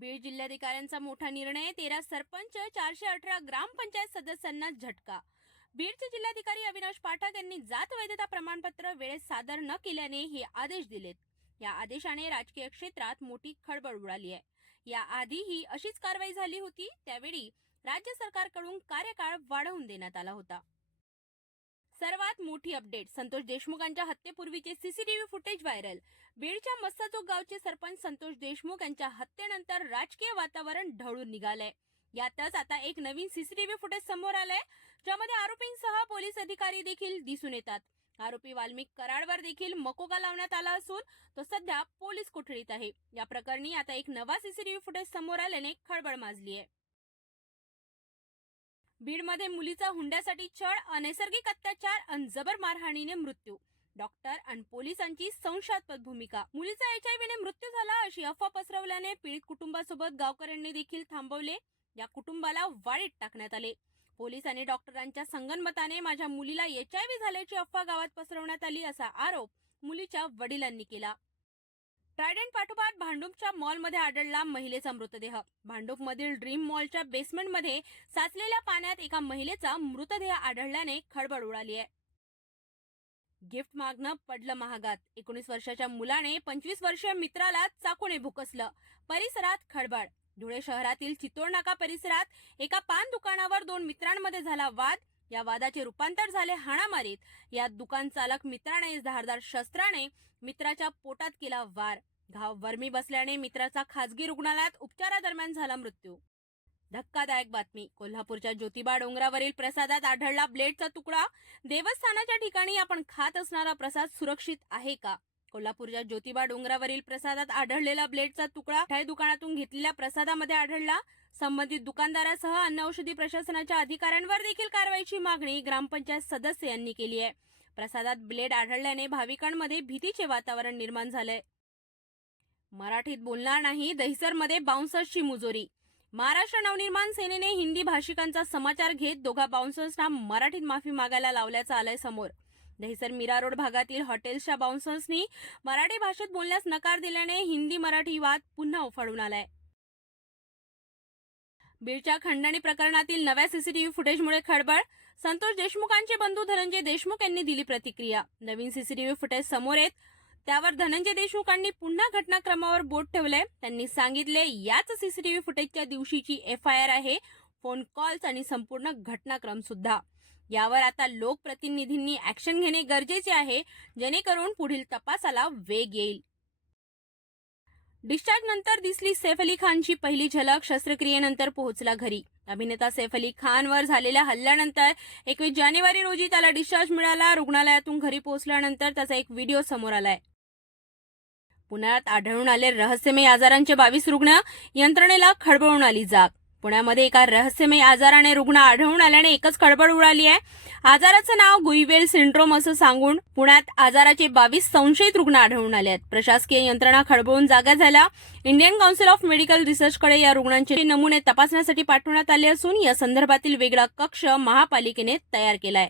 बीड जिल्हाधिकाऱ्यांचा मोठा निर्णय, 13 सरपंच 418 ग्रामपंचायत सदस्यांना झटका। बीडचे जिल्हाधिकारी अविनाश पाठक यांनी जात वैधता प्रमाणपत्र वेळेत सादर न केल्याने हे आदेश दिलेत। या आदेशाने राजकीय क्षेत्रात मोठी खळबळ उडाली आहे। या आधीही अशीच कारवाई झाली होती, त्यावेळी राज्य सरकारकडून कार्यकाळ वाढवून देण्यात आला होता। सर्वात मोठी अपडेट, संतोष देशमुखांच्या हत्येपूर्वीचे सीसीटीव्ही फुटेज व्हायरल। बीडच्या मस्साचोक गावचे सरपंच संतोष देशमुख यांच्या हत्येनंतर राजकीय वातावरण ढवळून निघालंय। यातच आता एक नवीन सीसीटीव्ही फुटेज समोर आलंय, ज्यामध्ये आरोपींसह पोलीस अधिकारी देखील दिसून येतात। आरोपी वाल्मिक कराडवर देखील मकोका लावण्यात आला असून तो सध्या पोलीस कोठडीत आहे। या प्रकरणी आता एक नवा सीसीटीव्ही फुटेज समोर आल्याने खळबळ माजली आहे। बीडमध्ये मुलीचा हुंड्यासाठी छळ, अनैसर्गिक अत्याचार आणि जबर मारहाणीने मृत्यू। डॉक्टर आणि पोलिसांची संशयास्पद भूमिका। मुलीचा HIV ने मृत्यू झाला अशी अफवा पसरवल्याने पीडित कुटुंबासोबत गावकऱ्यांनी देखील थांबवले। या कुटुंबाला वाळीत टाकण्यात आले। पोलीस आणि डॉक्टरांच्या संगनमताने माझ्या मुलीला HIV झाल्याची अफवा गावात पसरवण्यात आली असा आरोप मुलीच्या वडिलांनी केला। ट्रायडंट पाठोपाठ भांडूपच्या मॉलमध्ये आढळला महिलेचा मृतदेह। भांडूपमधील ड्रीम मॉलच्या बेसमेंटमध्ये साचलेल्या पाण्यात एका महिलेचा मृतदेह आढळल्याने खळबळ उडाली आहे। गिफ्ट मागणं पडलं महागात। 19 वर्षाच्या मुलाने 25 वर्षीय मित्राला चाकूने भुकसलं। परिसरात खळबळ। धुळे शहरातील चितोडनाका परिसरात एका पान दुकानावर 2 मित्रांमध्ये झाला वाद। या वादाचे रूपांतर झाले हाणामारीत। या दुकान चालक मित्राने धारदार शस्त्राने मित्राच्या पोटात केला वार। घाव वर्मी बसल्याने मित्राचा खासगी रुग्णालयात उपचारादरम्यान झाला मृत्यू। धक्कादायक बातमी, कोल्हापूरच्या ज्योतिबा डोंगरावरील प्रसादात आढळला ब्लेडचा तुकडा। देवस्थानाच्या ठिकाणी आपण खात असणारा प्रसाद सुरक्षित आहे का? कोल्हापूरच्या ज्योतिबा डोंगरावरील प्रसादात आढळलेला ब्लेडचा तुकडा मिठाई दुकानातून घेतलेल्या प्रसादामध्ये आढळला। संबंधित दुकानदारासह अन्न औषधी प्रशासनाच्या अधिकाऱ्यांवर देखील कारवाईची मागणी ग्रामपंचायत सदस्य यांनी केली आहे। प्रसादात ब्लेड आढळल्याने भाविकांमध्ये भीतीचे वातावरण निर्माण झालंय। मराठीत बोलणार नाही, दहिसरमध्ये बाउन्सर्सची मुजोरी। महाराष्ट्र नवनिर्माण सेनेने हिंदी भाषिकांचा समाचार घेत दोघा बाउन्सर्सना मराठीत माफी मागायला लावल्याचं आलंय समोर। दहिसर मीरा रोड भागातील हॉटेल्सच्या बाउन्सर्सनी मराठी भाषेत बोलण्यास नकार दिल्याने हिंदी मराठी वाद पुन्हा उफाळून आलाय। बीडच्या खंडणी प्रकरणातील नव्या सीसीटीव्ही फुटेजमुळे खळबळ। संतोष देशमुखांचे बंधू धनंजय देशमुख यांनी दिली प्रतिक्रिया। नवीन सीसीटीव्ही फुटेज समोर येत त्यावर धनंजय देशमुखांनी पुन्हा घटनाक्रमावर बोट ठेवलंय। त्यांनी सांगितले, याच सीसीटीव्ही फुटेजच्या दिवशीची FIR आहे, फोन कॉल्स आणि संपूर्ण घटनाक्रम सुद्धा। यावर आता लोकप्रतिनिधींनी ऍक्शन घेणे गरजेचे आहे, जेणेकरून पुढील तपासाला वेग येईल। डिस्चार्ज नंतर दिसली सैफ अली खानची पहिली झलक, शस्त्रक्रियेनंतर पोहोचला घरी। अभिनेता सैफ अली खानवर झालेल्या हल्ल्यानंतर 21 जानेवारी रोजी त्याला डिस्चार्ज मिळाला। रुग्णालयातून घरी पोहोचल्यानंतर त्याचा एक व्हिडिओ समोर आलाय। पुण्यात आढळून आले रहस्यमय आजारांचे 22 रुग्ण, यंत्रणेला खळबळून आली जाग। पुण्यामध्ये एका रहस्यमय आजाराने रुग्ण आढळून आल्याने एकच खळबळ उडाली आहे। आजाराचं नाव गुईवेल सिंड्रोम असं सांगून पुण्यात आजाराचे 22 संशयित रुग्ण आढळून आले आहेत। प्रशासकीय यंत्रणा खळबळून जागा झाल्या। इंडियन काउन्सिल ऑफ मेडिकल रिसर्चकडे या रुग्णांचे नमुने तपासण्यासाठी पाठवण्यात आले असून या संदर्भातील वेगळा कक्ष महापालिकेने तयार केलाय।